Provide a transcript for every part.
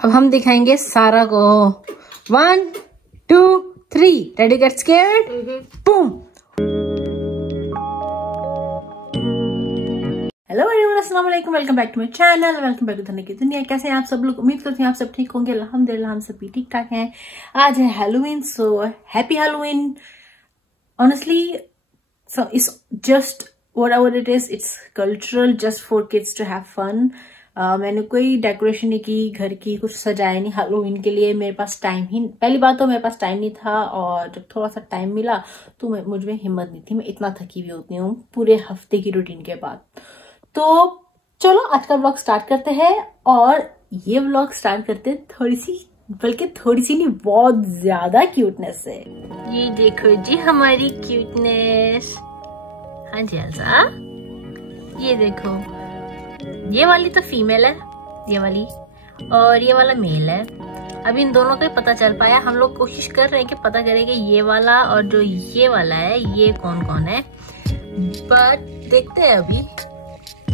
अब हम दिखाएंगे सारा को। 1 2 3 ready get scared boom. Hello everyone, अस्सलाम वालेकुम, welcome back to my channel, welcome back to Dhani की दुनिया। कैसे हैं आप सब लोग? उम्मीद करती हूँ आप सब ठीक होंगे। अल्हम्दुलिल्लाह हम सब भी ठीक ठाक हैं। आज है Halloween, so happy Halloween. Honestly so it's just whatever it is, it's cultural, just for kids to have fun. मैंने कोई डेकोरेशन नहीं की, घर की कुछ सजाया नहीं हैलोवीन के लिए। मेरे पास टाइम ही, पहली बात तो मेरे पास टाइम नहीं था, और जब थोड़ा सा टाइम मिला तो मुझ में हिम्मत नहीं थी। मैं इतना थकी हुई होती हूँ पूरे हफ्ते की रूटीन के बाद। तो चलो आज का व्लॉग स्टार्ट करते हैं, और ये व्लॉग स्टार्ट करते थोड़ी सी, बल्कि थोड़ी सी नहीं, बहुत ज्यादा क्यूटनेस है। ये देखो जी हमारी क्यूटनेस। हाँ जी एल्सा, ये देखो, ये वाली तो फीमेल है, ये वाली, और ये वाला मेल है। अभी इन दोनों का ही पता चल पाया। हम लोग कोशिश कर रहे हैं कि पता करें कि ये वाला और जो ये वाला है ये कौन कौन है, बट देखते हैं अभी।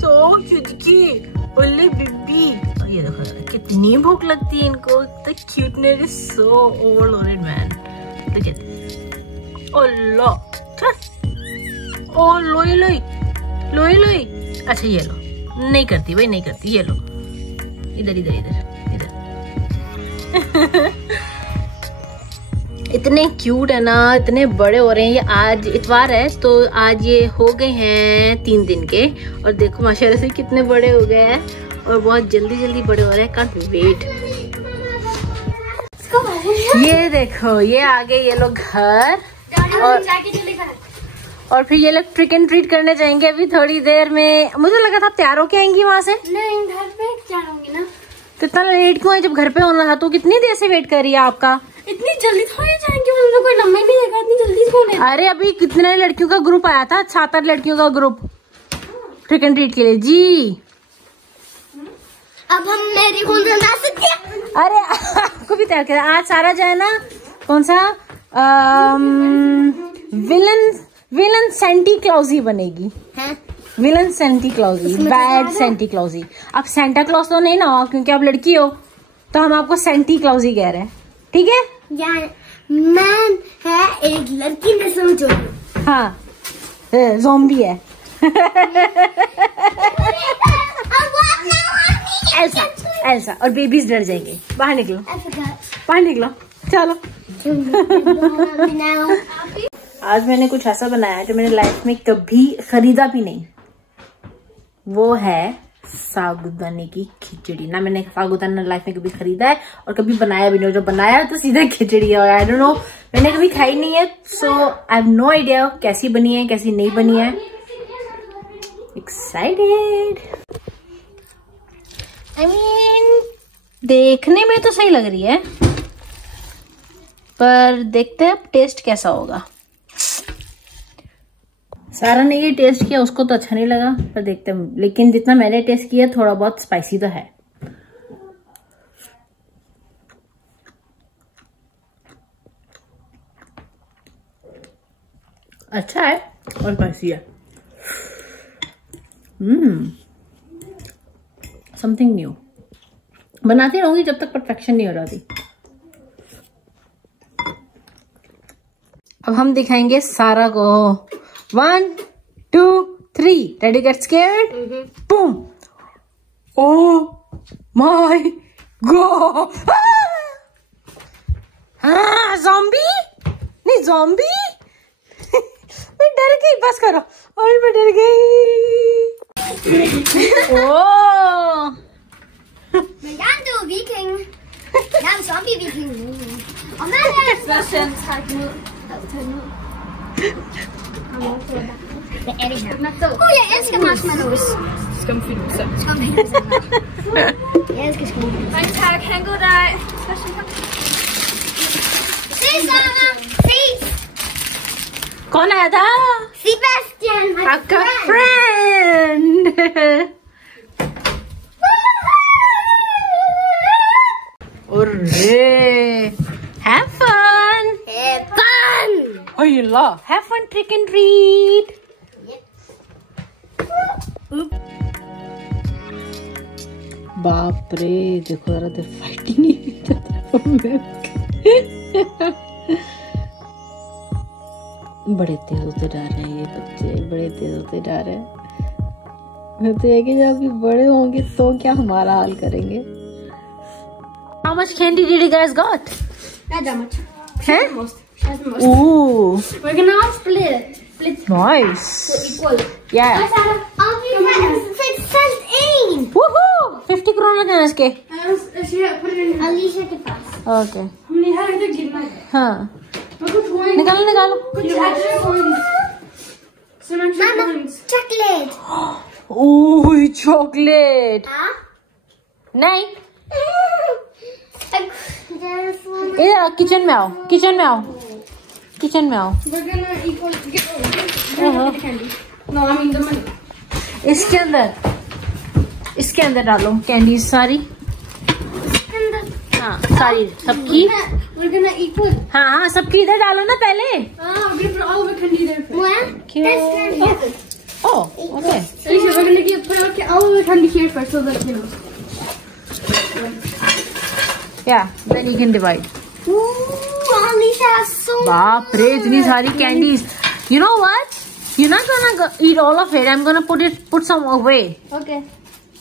तो क्यूट ओले बेबी, ये देखो कितनी भूख लगती है इनको। The cuteness is so overloaded man. Look at this. ओला ओ लोई लोई लोई लोई। अच्छा ये लो, नहीं करती भाई, नहीं करती। ये लो, इधर इधर इधर इधर। इतने क्यूट है ना, इतने बड़े हो रहे हैं। ये आज इतवार है तो आज ये हो गए हैं 3 दिन के, और देखो माशाल्लाह से कितने बड़े हो गए हैं, और बहुत जल्दी जल्दी बड़े हो रहे हैं। Can't wait. ये देखो, ये आ गए ये लोग घर, और फिर ये लोग ट्रिक एंड ट्रीट करने जाएंगे अभी थोड़ी देर में। मुझे लगा था तैयार होके आएंगी वहाँ से। नहीं, घर पे तैयार होंगी ना। तो इतना लेट क्यों है? जब घर पे होना था तो कितनी देर से वेट कर रही है आपका? इतनी जल्दी थोड़ी जाएंगे, उनको कोई नंबर नहीं देखा, इतनी जल्दी कौन है? अरे अभी कितने लड़कियों का ग्रुप आया था, 7-8 लड़कियों का ग्रुप ट्रिक एंड ट्रीट के लिए जी। अब हम मेरी कौन बना सकते हैं? अरे आपको भी तैयार कर। आज सारा जो है ना, कौन सा विलन सेंटी क्लॉजी बनेगी। विलन सेंटी क्लॉजी, बैड सेंटी क्लॉजी। आप सेंटा क्लॉज तो नहीं ना हो, क्योंकि आप लड़की हो, तो हम आपको सेंटी क्लॉजी कह रहे हैं, ठीक है? मैन है एक लड़की ने समझो। हाँ, ज़ॉम्बी है। एल्सा, एल्सा और बेबीज डर जाएंगे। बाहर निकलो, बाहर निकलो, चलो। आज मैंने कुछ ऐसा बनाया जो मैंने लाइफ में कभी खरीदा भी नहीं। वो है साबूदाने की खिचड़ी। ना मैंने साबूदाना लाइफ में कभी खरीदा है और कभी बनाया भी नहीं। जो बनाया तो सीधा खिचड़ी है, और आई डोंट नो, मैंने कभी खाई नहीं है, सो आई हैव नो आइडिया कैसी बनी है कैसी नहीं बनी है। एक्साइटेड। आई मीन देखने में तो सही लग रही है, पर देखते हैं टेस्ट कैसा होगा। सारा ने ये टेस्ट किया, उसको तो अच्छा नहीं लगा, पर देखते हैं। लेकिन जितना मैंने टेस्ट किया थोड़ा बहुत स्पाइसी तो है। अच्छा है और स्पाइसी है। Something new. बनाती रहूंगी जब तक परफेक्शन नहीं हो रही। अब हम दिखाएंगे सारा को। 1 2 3 ready get scared boom. Oh my God, हाँ ज़ॉम्बी नहीं, ज़ॉम्बी। मैं डर गई, बस करो। और मैं डर गई। ओह मैं जानती हूँ Viking. Ja, ein Zombie-Viking. Oh nein, das war schön. Oh ja, jetzt gibt Marshmallows. Skamfidusa. Ja, jetzt gibt's gut. Mein Tag, Hengo da. See, Sarah. See. कौन आया था? Sebastian, my आपका friend. Friend. Have fun. Have fun. Oh, you love. Have fun, trick and treat. बाप रे, देखो जरा, fighting बड़े तेज होते जा रहे हैं ये बच्चे, बड़े तेज होते जा रहे हैं। मैं तो ये कि जब भी बड़े होंगे तो क्या हमारा हाल करेंगे। How much candy did you guys got? Not that much. Huh? Most. That's the most. Ooh, We're gonna split it. Split nice. equal. Yeah. I'll be 6 Woohoo! 50 crore देना इसके. Alicia के पास. Okay. हाँ. निकालो. Mama, chocolate. Ooh, chocolate. Huh? नहीं. There's one. इधर kitchen में आओ. Kitchen में आओ. We're gonna equal get Uh-huh. the candy. No, I mean the money. इसके अंदर डालो कैंडीज सारी. हाँ सारी सबकी. We're gonna equal. हाँ सबकी इधर डालो ना पहले. We're gonna put all of the candy there. What? क्यों? Oh, okay. Alicia, we're gonna put all of the candy here first, so that you know. Yeah, then you can divide. Ooh, Alicia has so बाप रे इतनी सारी candies. You know what? You're not gonna eat all of it. I'm gonna put some away. Okay.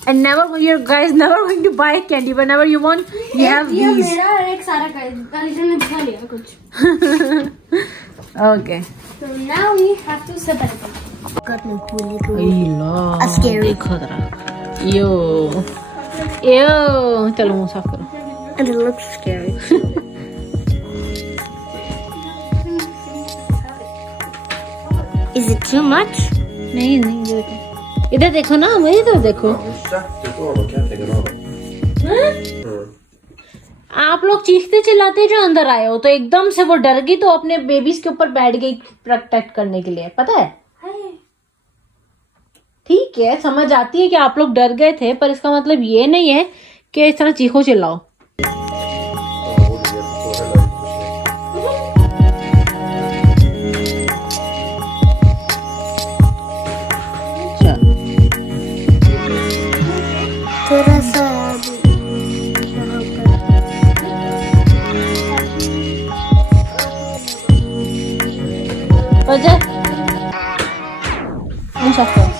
And you guys never going to buy candy. Whenever you want, you have ये these. मेरा और एक सारा का Alicia ने दिखा लिया कुछ. Okay. So now we have to separate them. scary. देखो जरा. Yo. चलो मुंह साफ करो. And it looks scary. Is it too much? नहीं इधर देखो ना. मुझे इधर देखो. आप लोग चीखते चिल्लाते जो अंदर आए हो तो एकदम से वो डर गई तो अपने बेबीज के ऊपर बैठ गई प्रोटेक्ट करने के लिए. पता है. ठीक है समझ आती है कि आप लोग डर गए थे पर इसका मतलब ये नहीं है कि इस तरह चीखो चिल्लाओ. थोड़ा सा मुंह साफ करो.